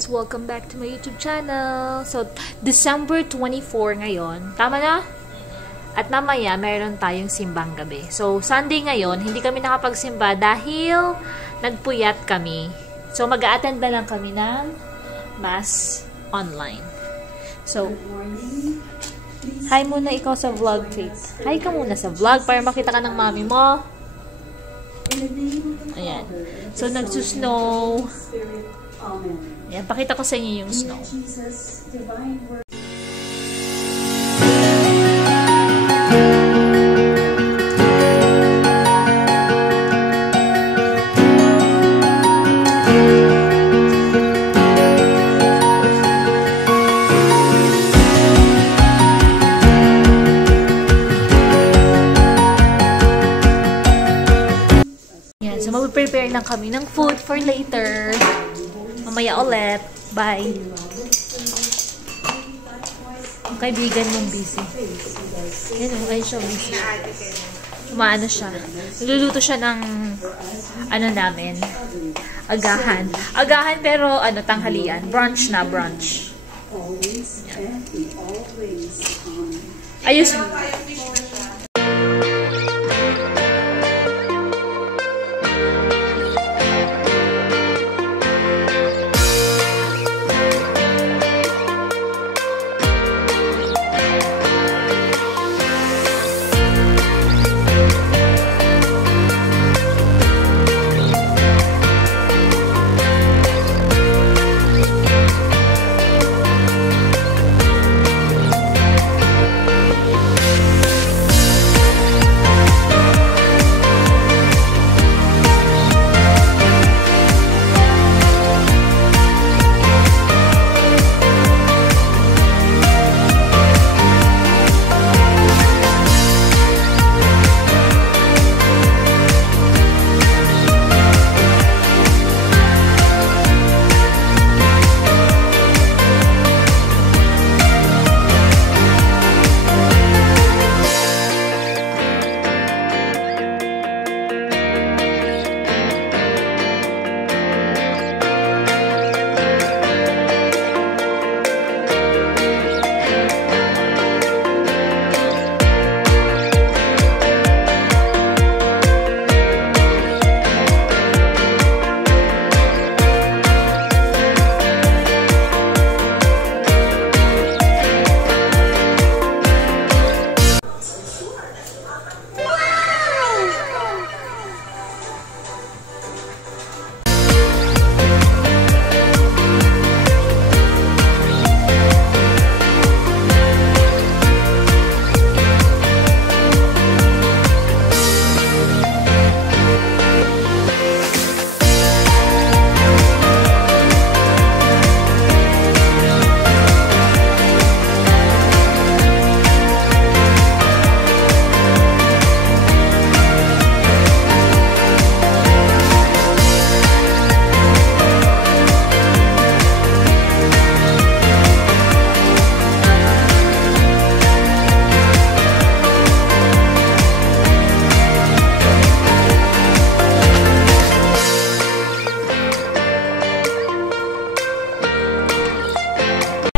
guys! Welcome back to my YouTube channel. So, December 24 ngayon. Tama na? At mamaya, mayroon tayong simbang gabi. So, Sunday ngayon, hindi kami nakapagsimba dahil nagpuyat kami. So, mag-a-attend na lang kami ng Mass online. So, hi muna ikaw sa vlog, Faith. Hi ka muna sa vlog para makita ka ng mami mo. Ayan. So, nagsusnow. Ayan, pakita ko sa inyo yung snow. So, mag-prepare lang kami ng food for later. Mamaya ulit. Bye. Ang kaibigan mong busy. Yan o, ayun siya busy. Umaano siya. Nagluluto siya ng ano namin. Agahan. Agahan pero ano, tanghalian. Brunch na, brunch. Yan. Ayos.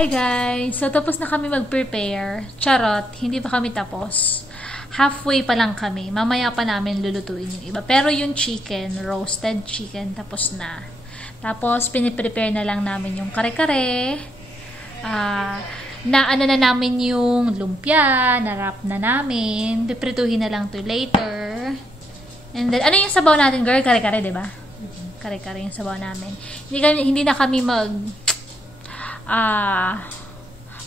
Hi guys! So, tapos na kami mag-prepare. Charot, hindi pa kami tapos. Halfway pa lang kami. Mamaya pa namin lulutuin yung iba. Pero yung chicken, roasted chicken, tapos na. Tapos, piniprepare na lang namin yung kare-kare. Na ano na namin yung lumpia, na-wrap na namin. Piprituhin na lang to later. And then, ano yung sabaw natin, girl? Kare-kare, diba? Kare-kare yung sabaw namin. Hindi na kami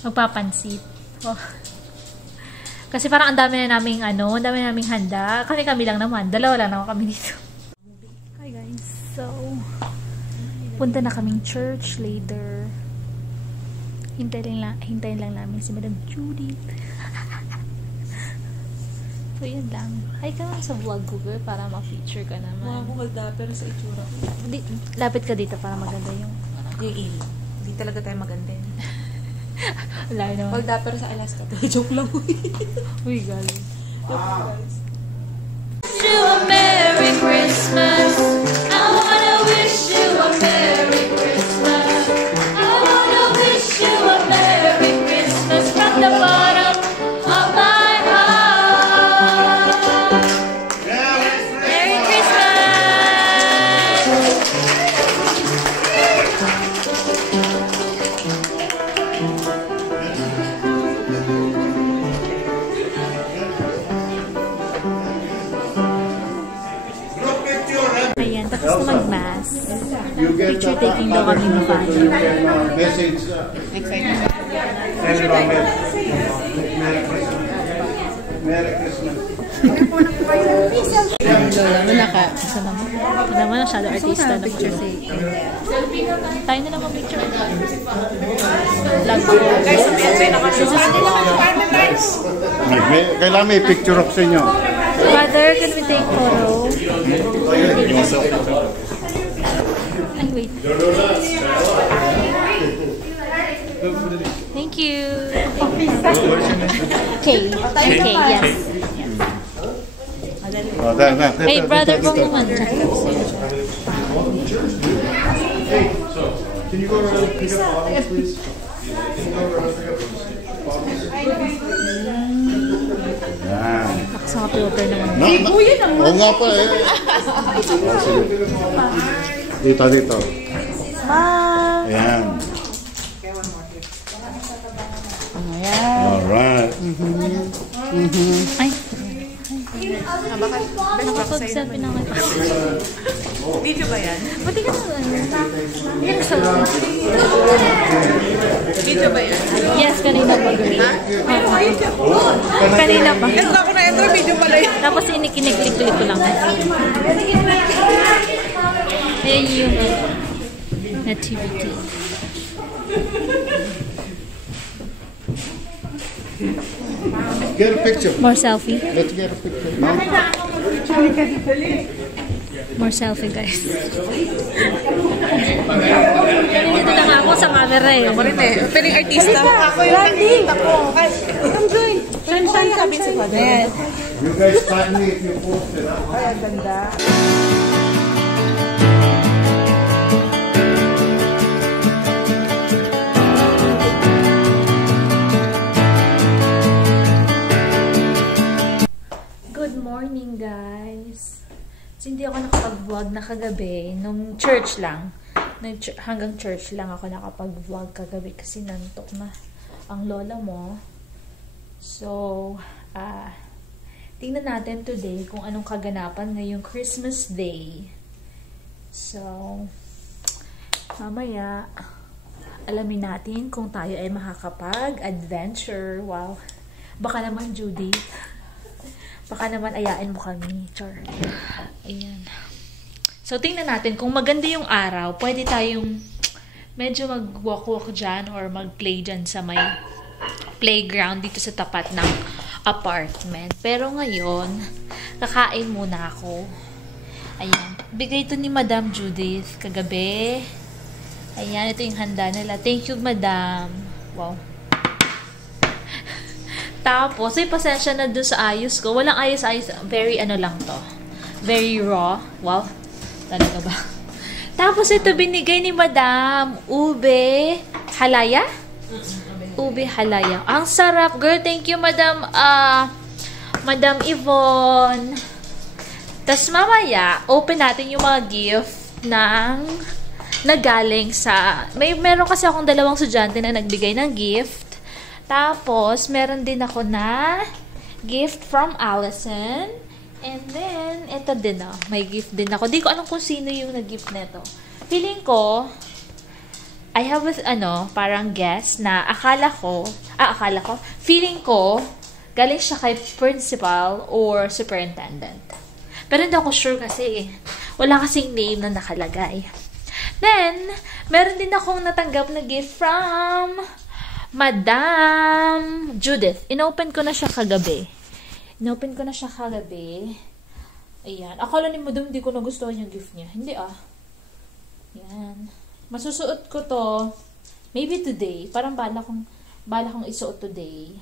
magpapansit. Oh. Kasi parang ang dami na naming handa. Kami lang naman. Dalawa lang naman kami dito. Hi guys. So, punta na kaming church later. Hintayin lang namin si Madam Judith. So, yun lang. Hi ka lang sa vlog ko, girl, para ma-feature ka naman. Mga kumagda, pero sa itsura ko. Lapit ka dito para maganda yung il. Hindi talaga tayo maganda yun. Wala naman. Magda, pero sa Alaska. Joke lang. Uy, galing. Joke guys. Wish you a Merry Christmas. I wanna wish you a Merry Christmas. Tapos na mag-mass. You get Picture taking daw kami ni Father. you can message. Excited. Merry Christmas. Merry Christmas. Lola mo naka. Asa naman? Ito naman, shadow artista na picture taking. Tayo na lang mag-picture. Vlog ko. Kailangan may picture up sa inyo. Father, can we take photo? Ay, wait. Thank you. Okay. Okay, yes. Oh, there. Hey, brother, go naman. Can you go around and pick up bottles, please? Yan. Lakas mga filter naman. Oo nga pa eh. Dito. Bye! Ayan. Alright. Ay. Nakapag-selfie na nga. Video ba yan? Pati ka na Video ba yan? Yes, kanina pa. Kanina pa. Ito ako na ito, video pala yan. Tapos inikinig-click ko lang. Ayan yung nativity. Get a picture. More selfie. Let's get a picture. No? More selfie, guys. Nandito na nga ako sa camera eh. Ako rin eh. Piling artista. Ako yung nakikita ko. Ay, come join. Saan sabi si Father? You guys tag me if you post it. Ay, ang ganda. Good morning, guys. So, hindi ako nakapag-vlog na kagabi. Nung church lang. Hanggang church lang ako nakapag-vlog kagabi kasi nantok na ang lola mo. So, tingnan natin today kung anong kaganapan ngayong Christmas Day. So, mamaya, alamin natin kung tayo ay makakapag-adventure. Wow. Baka naman, Judy. Baka naman ayain mo kami. Char. Ayan. So, tingnan natin. Kung maganda yung araw, pwede tayong medyo mag-walk-walk dyan or mag-play dyan sa may playground dito sa tapat ng apartment. Pero ngayon, kakain muna ako. Ayan. Bigay ito ni Madam Judith kagabi. Ayan. Ito yung handa nila. Thank you, Madam. Wow. Tapos, ay pasensya na dun sa ayos ko. Walang ayos-ayos. Very ano lang to. Very raw. Wow. Talaga ba? Tapos, ito binigay ni Madam. Ube halaya? Ube halaya. Ang sarap, girl. Thank you, Madam. Madam Yvonne. Tapos, mamaya, open natin yung mga gift ng nagaling sa... Meron kasi akong dalawang estudyante na nagbigay ng gift. Tapos, meron din ako na gift from Allison. And then, ito din may gift din ako. Di ko alam kung sino yung nag-gift nito. Feeling ko, I have parang guess na feeling ko, galing siya kay principal or superintendent. Pero hindi ako sure kasi wala kasing name na nakalagay. Then, meron din akong natanggap na gift from Madam Judith. Inopen ko na siya kagabi. Ayan. Akala ni Madam, hindi ko nagustuhan yung gift niya. Hindi Ayan. Masusuot ko to. Maybe today. Parang bala kong isuot today.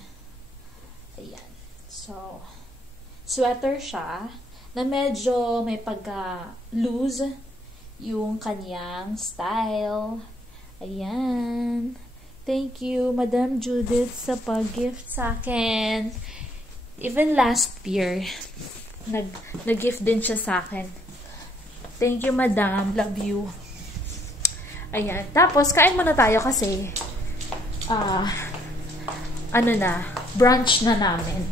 Ayan. So, sweater siya na medyo may pagka-loose yung kanyang style. Ayan. Thank you, Madam Judith, sa pag-gift sa akin. Even last year, nag-gift din siya sa akin. Thank you, Madam. Love you. Ayan. Tapos, kain muna tayo kasi brunch na namin.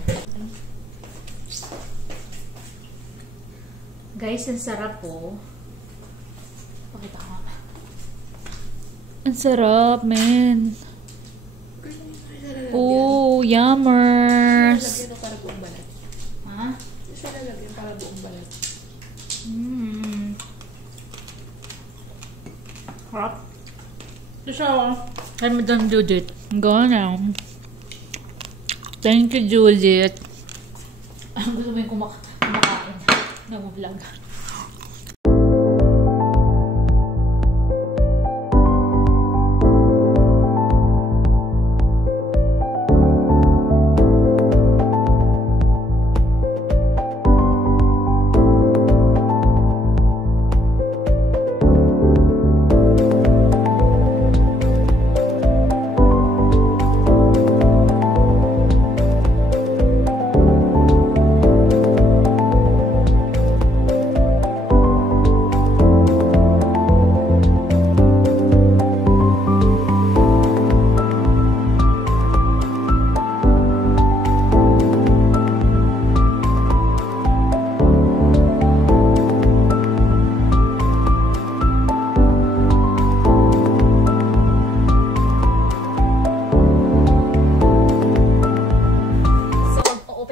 Guys, ang sarap po. Pakita ko. Ang sarap, men. Oh, yummers. Lalagyan para buong balat. Ha? Siya lalagyan para buong balat. Harap. Ito siya, oh. Kay Madam Judith. Go now. Thank you, Judith. Gusto mo yung kumakain. Nag-vlog.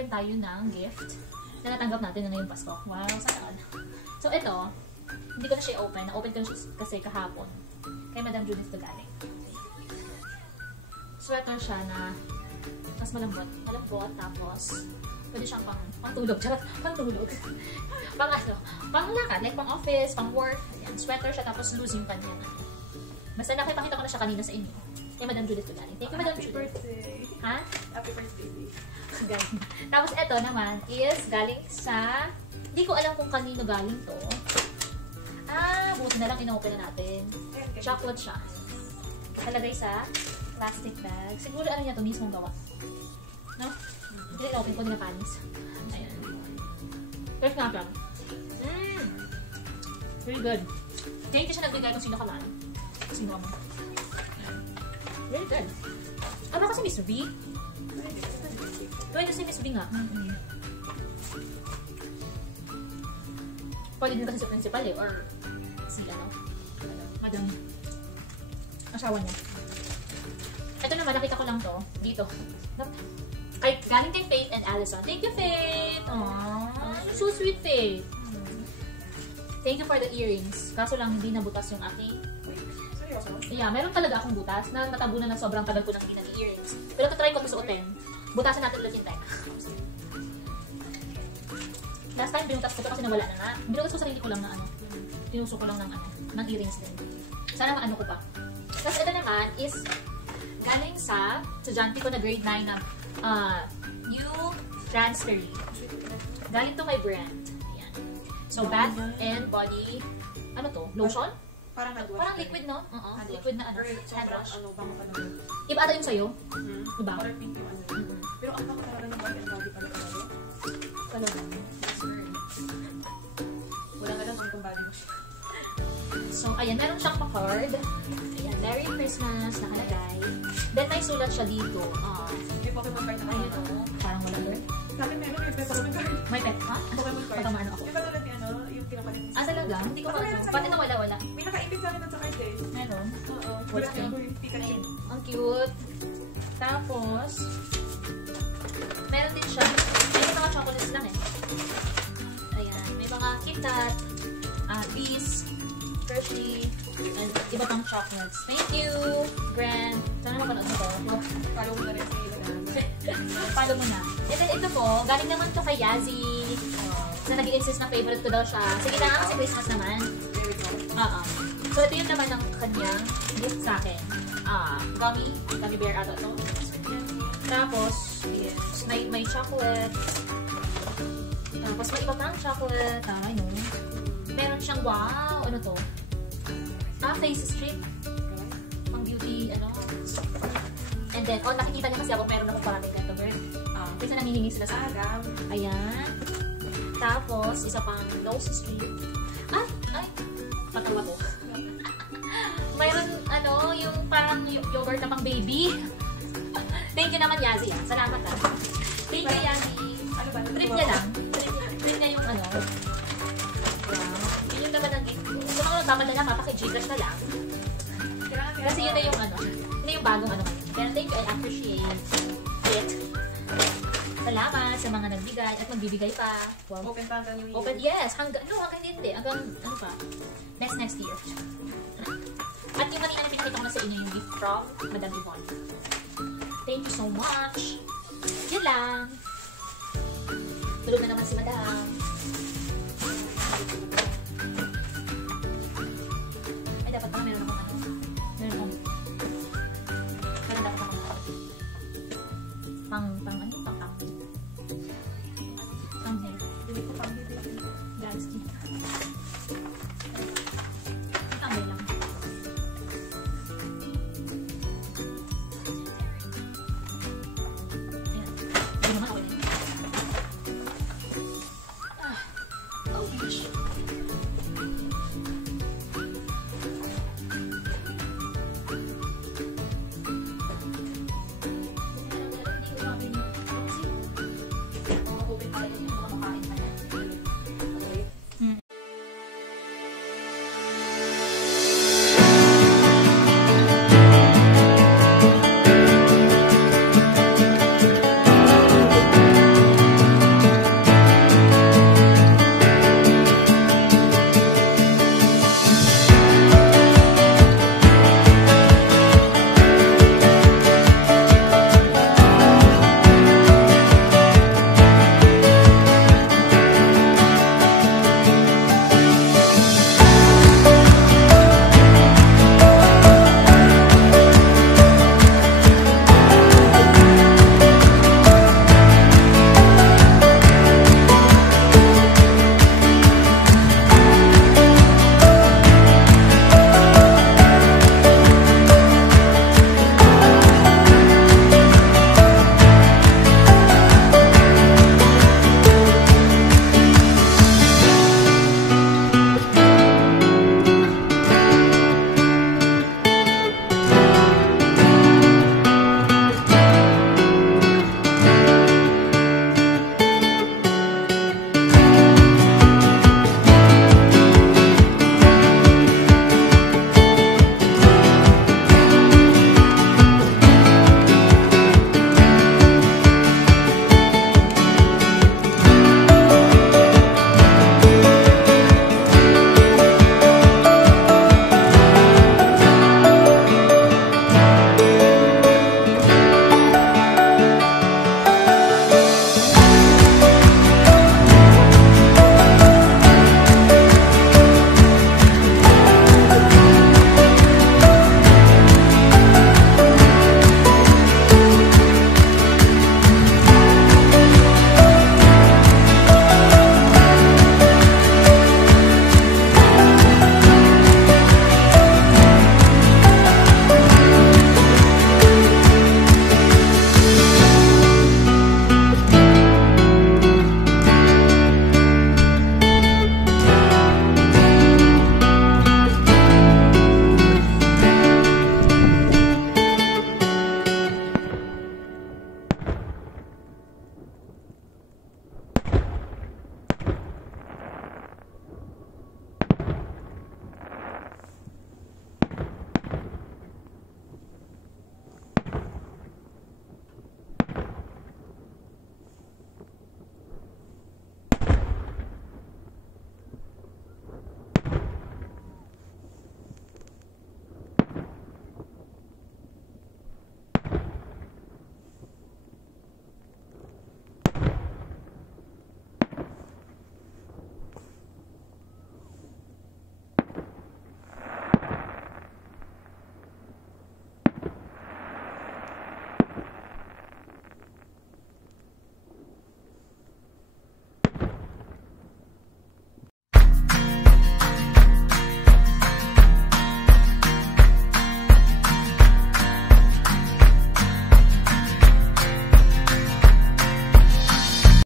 Tayo ng gift na natanggap natin na ngayong Pasko. Wow, saan? So, ito, hindi ko na siya open. Na-open ko na siya kasi kahapon. Kay Madam Judith to galing. Sweater siya na mas malambot. Malambot, tapos pwede siyang pang-tulog. Charot, pang-tulog. Pang lakad, like pang office, pang work. Ayan, sweater siya, tapos loose yung kanya. Basta nakipakita ko na siya kanina sa inyo. Kay Madam Judith to galing. Thank you, Madam Judith. Happy birthday. Ha? Happy birthday. Galing. Tapos ito naman is galing sa, hindi ko alam kung kanino galing to. Buti na lang inopen na natin. Chocolate siya. Talagay sa plastic bag. Siguro ano niya to, mismong gawa. No? Hindi inopen ko, hindi na panis. Ayan. First nga siya. Very good. Thank you siya nagbigay kung sino ka man. Sino ka man. Very good. Ano kasi Miss V? Pwede si Miss B nga. Pwede din kasi sa principal eh, or si Madam asawa niya. Ito naman, nakita ko lang to, dito. Galing kay Faith and Allison. Thank you, Faith! Aww, so sweet, Faith. Thank you for the earrings. Kaso lang, hindi nabutas yung aking. Seryoso? Yeah, meron talaga akong butas na natabunan ng sobrang tagal ko ng hindi ng earrings. Pero try ko suotin. Butasan natin ulit yung time. Last time, binutas ko ito kasi nawala na nga. Binutas ko sarili ko lang na tinusok ko lang ng earrings din. Sana maano ko pa. Tapos ito naman is galing sa estudyante ko na grade 9 na new transferee. Galing to my brand. Ayan. So, bath and body, ano to? Lotion? Parang nag-wash. Parang liquid, no? Liquid na hand wash. Bango pa naman. Iba ata yung sa'yo? Iba? Color pink yung Pero ang nakakaraga ng body and body pala talaga. Talaga. Wala nga lang ang body wash. So, ayan, meron siyang pa-card. Ayan, Merry Christmas, nakalagay. Then, may sulat siya dito. May Pokemon card na Ayun, parang wala doon. Sa akin meron may Pokemon card. May pet, ha? Pokemon card. Baka maano ako. Yung katulad ni yung pinapalit ni Talaga? Hindi ko pa pati na wala. May naka-impit sa akin sa card eh. Meron? Oo. Wala Wala ko yung Pikachu. Ayun, ang cute. Tapos, meron din siya. May mga chocolates lang eh. Ayan, may mga KitKat, Reese, Hershey, and iba pang chocolates. Thank you, Grand. Sana mapanood mo to. Follow mo na rin sa ilan. Follow mo na. And then ito po, galing naman to kay Yazzie. Na nag-i-insist na favorite ko daw siya. Sige na, kasi Christmas naman. So ito yung naman ng kanyang gift sa akin. Gummy bear ata ito. Tapos, yes, may chocolate. Tapos may iba pang chocolate. Meron siyang, wow, ano to? Face strip. Pang beauty, And then, nakikita niya kasi ako, meron ako parang ganito, girl. Kasi namihingi sila sa akin. Ayan. Tapos, isa pang nose strip. Ay, patawa ko. Mayroon, yung parang yogurt na pang baby. Thank you naman, Yazzie. Salamat, ha. Thank you, Yazzie. Ano ba? Print niya lang. Print niya yung Wow. Yun yung naman ang gift. Gusto ko nagpapadala, papakinig. Gcash na lang. Kasi yun na yung ano, yun na yung bagong ano. Pero thank you, I appreciate it. Salamat sa mga nagbigay at magbibigay pa. Wow. Open pa hanggang yung Open, yes. Hanggang hindi. Hanggang, ano pa? Next year. At yung kanina na pinakita ko na sa inyo yung gift from Madam Yvonne. Thank you so much. Yun lang. Tulog na naman si Madam.